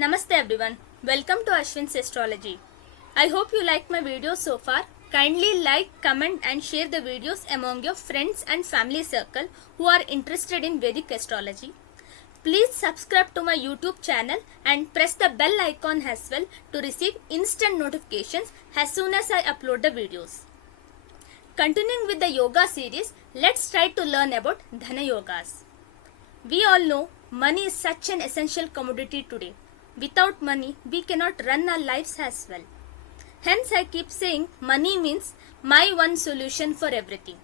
Namaste everyone. Welcome to Ashwin's Astrology. I hope you like my videos so far. Kindly like, comment and share the videos among your friends and family circle who are interested in Vedic astrology. Please subscribe to my YouTube channel and press the bell icon as well to receive instant notifications as soon as I upload the videos. Continuing with the yoga series, let's try to learn about Dhanayogas. We all know money is such an essential commodity today. Without money, we cannot run our lives as well. Hence, I keep saying money means my one solution for everything.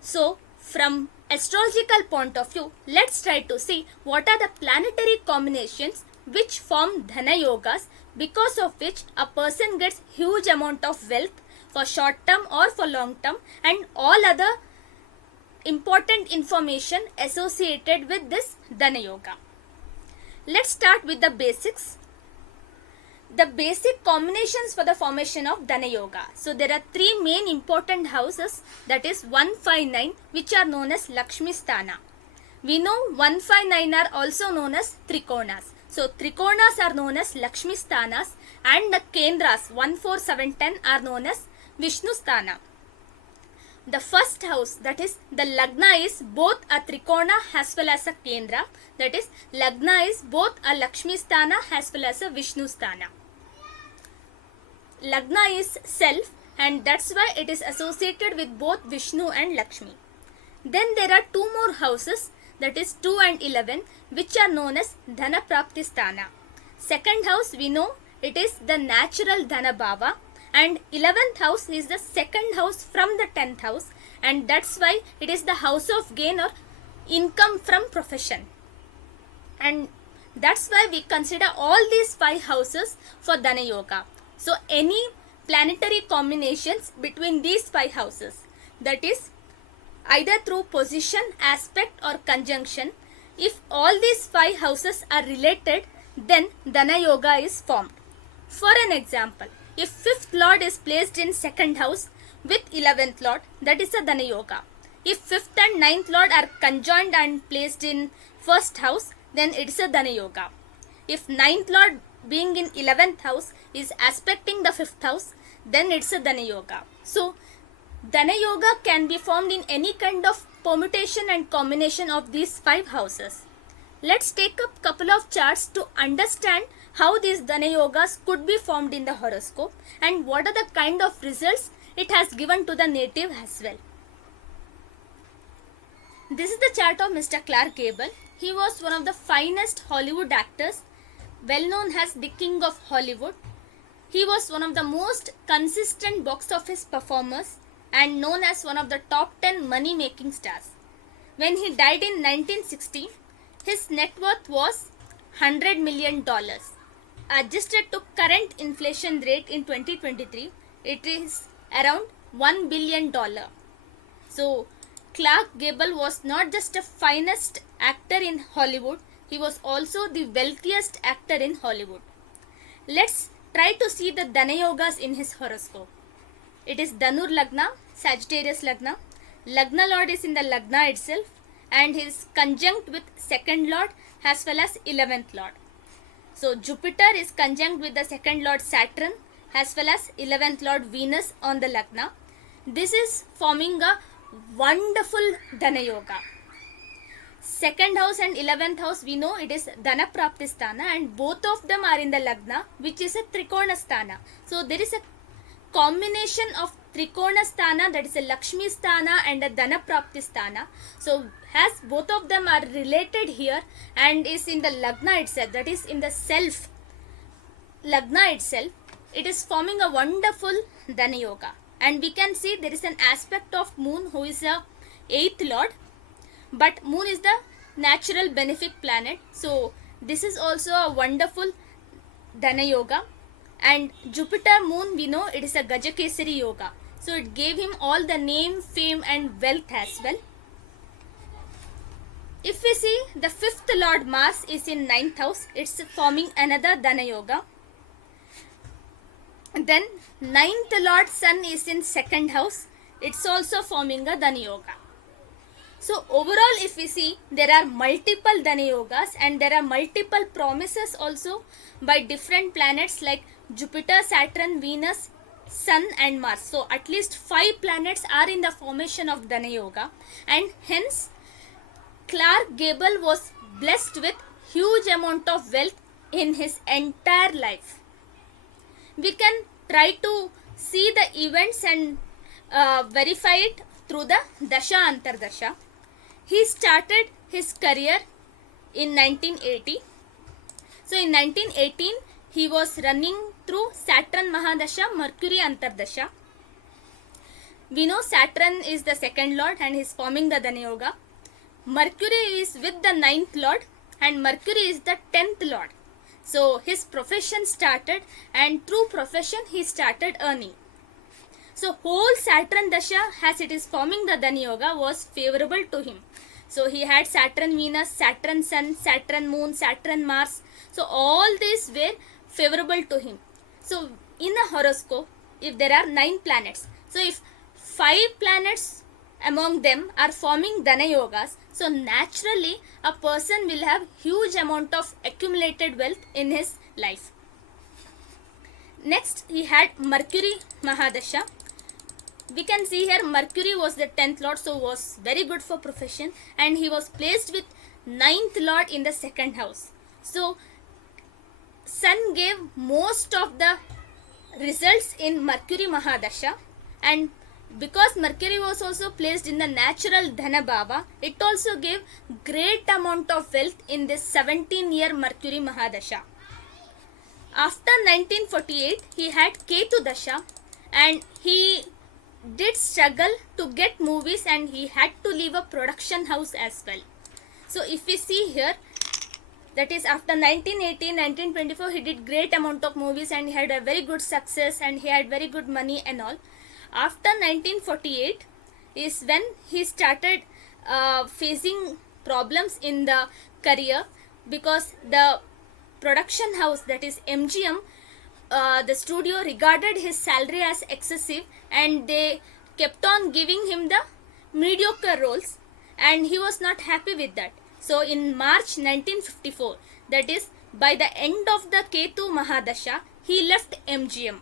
So, from astrological point of view, let's try to see what are the planetary combinations which form Dhanayogas, because of which a person gets huge amount of wealth for short term or for long term, and all other important information associated with this Dhanayoga. Let's start with the basics. The basic combinations for the formation of Dhanayoga. So there are three main important houses, that is 159, which are known as Lakshmi Sthana. We know 159 are also known as Trikonas. So Trikonas are known as Lakshmi Sthanas, and the Kendras 1, 4, 7, 10 are known as Vishnu Sthana. The first house, that is the Lagna, is both a Trikona as well as a Kendra. That is, Lagna is both a Lakshmi Sthana as well as a Vishnu Sthana. Lagna is self, and that's why it is associated with both Vishnu and Lakshmi. Then there are two more houses, that is 2 and 11, which are known as Dhana Prapti Sthana. Second house, we know it is the natural Dhana Bhava, and 11th house is the second house from the 10th house, and that's why it is the house of gain or income from profession. And that's why we consider all these 5 houses for Dhanayoga. So any planetary combinations between these 5 houses, that is either through position, aspect or conjunction, if all these 5 houses are related, then Dhanayoga is formed. For an example, if 5th lord is placed in 2nd house with 11th lord, that is a Dhanayoga. If 5th and 9th lord are conjoined and placed in 1st house, then it is a Dhanayoga. If 9th lord being in 11th house is aspecting the 5th house, then it's a Dhanayoga. So Dhanayoga can be formed in any kind of permutation and combination of these 5 houses. Let's take up couple of charts to understand how these Dhanayogas could be formed in the horoscope and what are the kind of results it has given to the native as well. This is the chart of Mr. Gable. He was one of the finest Hollywood actors, well known as the King of Hollywood. He was one of the most consistent box office performers and known as one of the top 10 money making stars. When he died in 1960, his net worth was $100 million. Adjusted to current inflation rate in 2023, it is around $1 billion. So Clark Gable was not just a finest actor in Hollywood, he was also the wealthiest actor in Hollywood. Let's try to see the Dhanayogas in his horoscope. It is Dhanur Lagna, Sagittarius Lagna. Lagna Lord is in the Lagna itself, and he is conjunct with 2nd Lord as well as 11th Lord. So Jupiter is conjunct with the 2nd Lord Saturn as well as 11th Lord Venus on the Lagna. This is forming a wonderful Dhanayoga. 2nd house and 11th house, we know it is Dhana Prapti Sthana, and both of them are in the Lagna, which is a Trikona Sthana. So there is a combination of Trikona Sthana, that is a Lakshmi Sthana and a Dhana Prapti Sthana. So as both of them are related here and is in the Lagna itself, that is in the self Lagna itself, it is forming a wonderful Dhanayoga. And we can see there is an aspect of moon who is a 8th lord, but moon is the natural benefic planet. So this is also a wonderful Dhanayoga. And Jupiter moon, we know it is a Gajakesari yoga. So it gave him all the name, fame and wealth as well. If we see the 5th lord Mars is in 9th house, it's forming another Dhanayoga. Then 9th lord Sun is in 2nd house, it's also forming a Dhanayoga. So overall, if we see, there are multiple Dhanayogas and there are multiple promises also by different planets like Jupiter, Saturn, Venus, Sun and Mars. So at least 5 planets are in the formation of Dhanayoga, and hence Clark Gable was blessed with huge amount of wealth in his entire life. We can try to see the events and verify it through the Dasha Antardasha. He started his career in 1980. So in 1918, he was running through Saturn Mahadasha, Mercury Antardasha. We know Saturn is the second lord and he is forming the Dhanayoga. Mercury is with the 9th lord and Mercury is the 10th lord. So his profession started, and through profession he started earning. So whole Saturn Dasha, as it is forming the Dhanayoga, was favorable to him. So he had Saturn Venus, Saturn Sun, Saturn Moon, Saturn Mars. So all these were favorable to him. So in a horoscope, if there are 9 planets, so if 5 planets among them are forming Dhanayogas, so naturally a person will have huge amount of accumulated wealth in his life. Next, he had Mercury Mahadasha. We can see here Mercury was the 10th lord, so was very good for profession, and he was placed with 9th lord in the 2nd house. So Sun gave most of the results in Mercury Mahadasha, and because Mercury was also placed in the natural Dhana Bhava, it also gave great amount of wealth in this 17-year Mercury Mahadasha. After 1948, he had Ketu Dasha, and he did struggle to get movies and he had to leave a production house as well. So if we see here, that is after 1918, 1924, he did great amount of movies and he had a very good success and he had very good money and all. After 1948 is when he started facing problems in the career, because the production house, that is MGM, the studio regarded his salary as excessive and they kept on giving him the mediocre roles, and he was not happy with that. So in March 1954, that is by the end of the Ketu Mahadasha, he left MGM.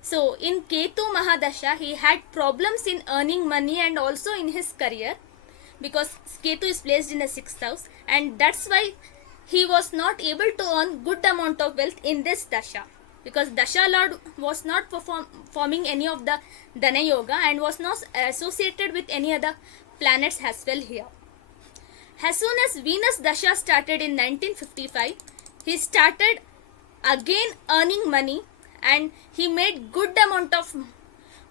So in Ketu Mahadasha, he had problems in earning money and also in his career, because Ketu is placed in the 6th house, and that's why he was not able to earn good amount of wealth in this Dasha, because Dasha Lord was not forming any of the Dhanayoga and was not associated with any other planets as well here. As soon as Venus Dasha started in 1955, he started again earning money and he made good amount of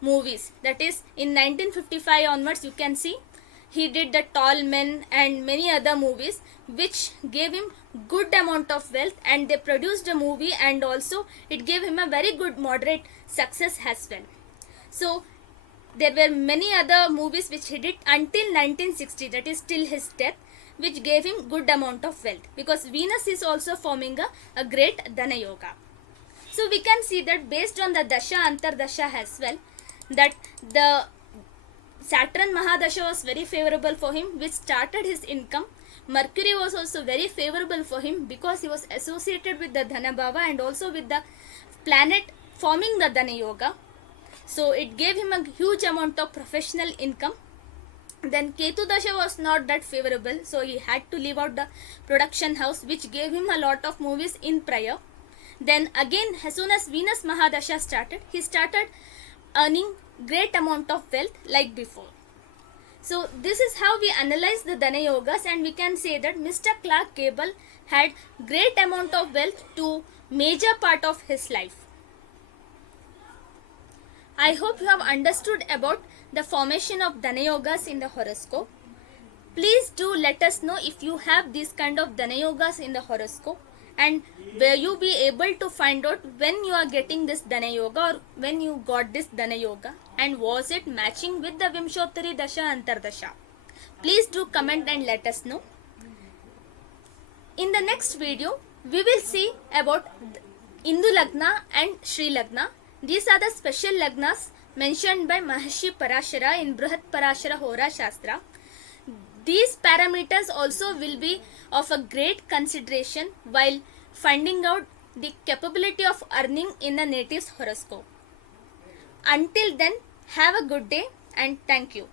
movies. That is in 1955 onwards, you can see he did the Tall Men and many other movies which gave him good amount of wealth, and they produced a movie and also it gave him a very good moderate success as well. So there were many other movies which he did until 1960, that is till his death, which gave him good amount of wealth, because Venus is also forming a great Dhanayoga. So we can see that based on the Dasha Antardasha as well, that the Saturn Mahadasha was very favorable for him, which started his income. Mercury was also very favorable for him because he was associated with the Dhana Bhava and also with the planet forming the Dhana Yoga. So it gave him a huge amount of professional income. Then Ketu Dasha was not that favorable, so he had to leave out the production house, which gave him a lot of movies in prior. Then again, as soon as Venus Mahadasha started, he started earning great amount of wealth like before. So this is how we analyze the Dhanayogas, and we can say that Mr. Clark Gable had great amount of wealth to major part of his life. I hope you have understood about the formation of Dhanayogas in the horoscope. Please do let us know if you have these kind of Dhanayogas in the horoscope, and where you be able to find out when you are getting this Dhanayoga or when you got this Dhanayoga, and was it matching with the Vimshottari Dasha Antardasha. Please do comment and let us know. In the next video, we will see about Indu Lagna and Shri Lagna. These are the special Lagnas mentioned by Maharshi Parashara in Brihat Parashara Hora Shastra. These parameters also will be of a great consideration while finding out the capability of earning in a native's horoscope. Until then, have a good day and thank you.